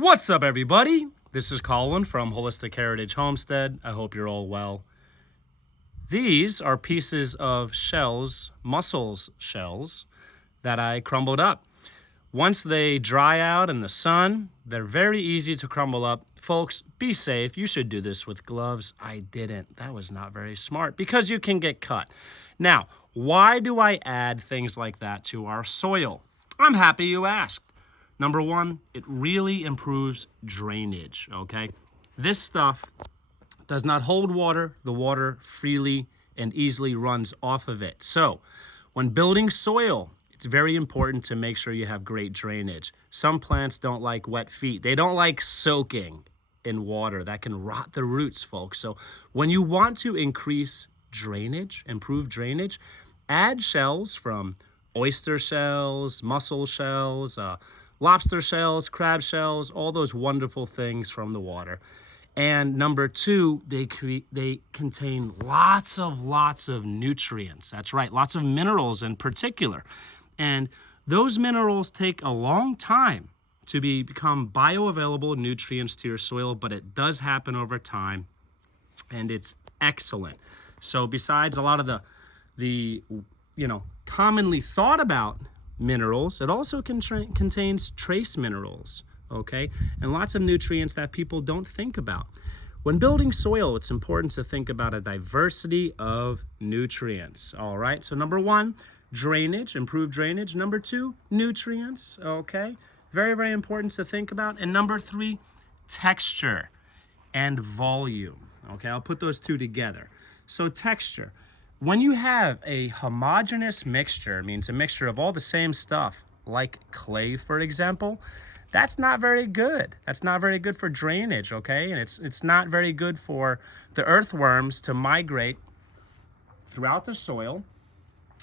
What's up, everybody? This is Colin from Holistic Heritage Homestead. I hope you're all well. These are pieces of shells, mussels shells, that I crumbled up. Once they dry out in the sun, they're very easy to crumble up. Folks, be safe. You should do this with gloves. I didn't. That was not very smart because you can get cut. Now, why do I add things like that to our soil? I'm happy you asked. Number one, it really improves drainage, okay? This stuff does not hold water. The water freely and easily runs off of it. So when building soil, it's very important to make sure you have great drainage. Some plants don't like wet feet. They don't like soaking in water. That can rot the roots, folks. So when you want to increase drainage, improve drainage, add shells from oyster shells, mussel shells, lobster shells, crab shells, all those wonderful things from the water. And number two, they contain lots of nutrients. That's right, lots of minerals in particular. And those minerals take a long time to become bioavailable nutrients to your soil, but it does happen over time, and it's excellent. So besides a lot of the commonly thought about minerals, it also contains trace minerals, okay, and lots of nutrients that people don't think about. When building soil, it's important to think about a diversity of nutrients. All right, so number one, drainage, improved drainage. Number two, nutrients, okay, very important to think about. And number three, texture and volume. Okay, I'll put those two together. So texture. When you have a homogeneous mixture, means a mixture of all the same stuff, like clay, for example, that's not very good. That's not very good for drainage, okay? And it's not very good for the earthworms to migrate throughout the soil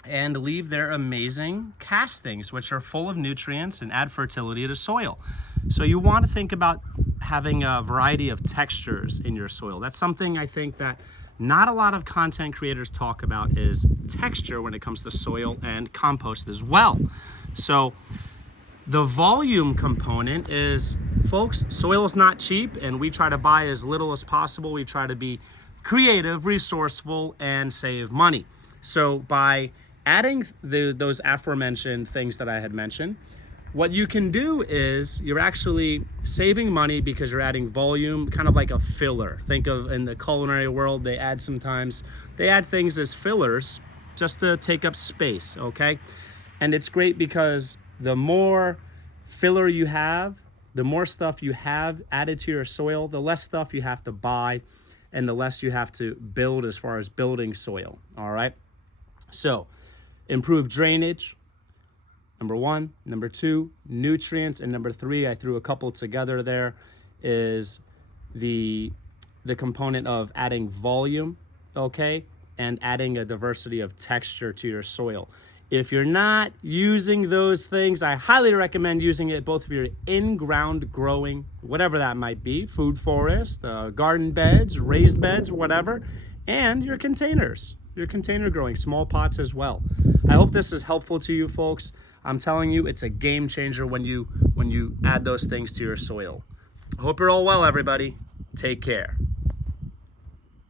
and leave their amazing castings, which are full of nutrients and add fertility to soil. So you want to think about having a variety of textures in your soil. That's something I think that not a lot of content creators talk about, is texture when it comes to soil and compost as well. So the volume component is, folks, soil is not cheap, and we try to buy as little as possible. We try to be creative, resourceful, and save money. So by adding those aforementioned things that I had mentioned, what you can do is you're actually saving money because you're adding volume, kind of like a filler. Think of, in the culinary world, they add things as fillers just to take up space, okay? And it's great because the more filler you have, the more stuff you have added to your soil, the less stuff you have to buy and the less you have to build as far as building soil, all right? So improve drainage, number one. Number two, nutrients. And number three, I threw a couple together there, is the component of adding volume, okay, and adding a diversity of texture to your soil. If you're not using those things, I highly recommend using it both for your in-ground growing, whatever that might be, food forest, garden beds, raised beds, whatever, and your containers, your container growing, small pots as well. I hope this is helpful to you folks. I'm telling you, it's a game changer when you add those things to your soil. I hope you're all well, everybody. Take care.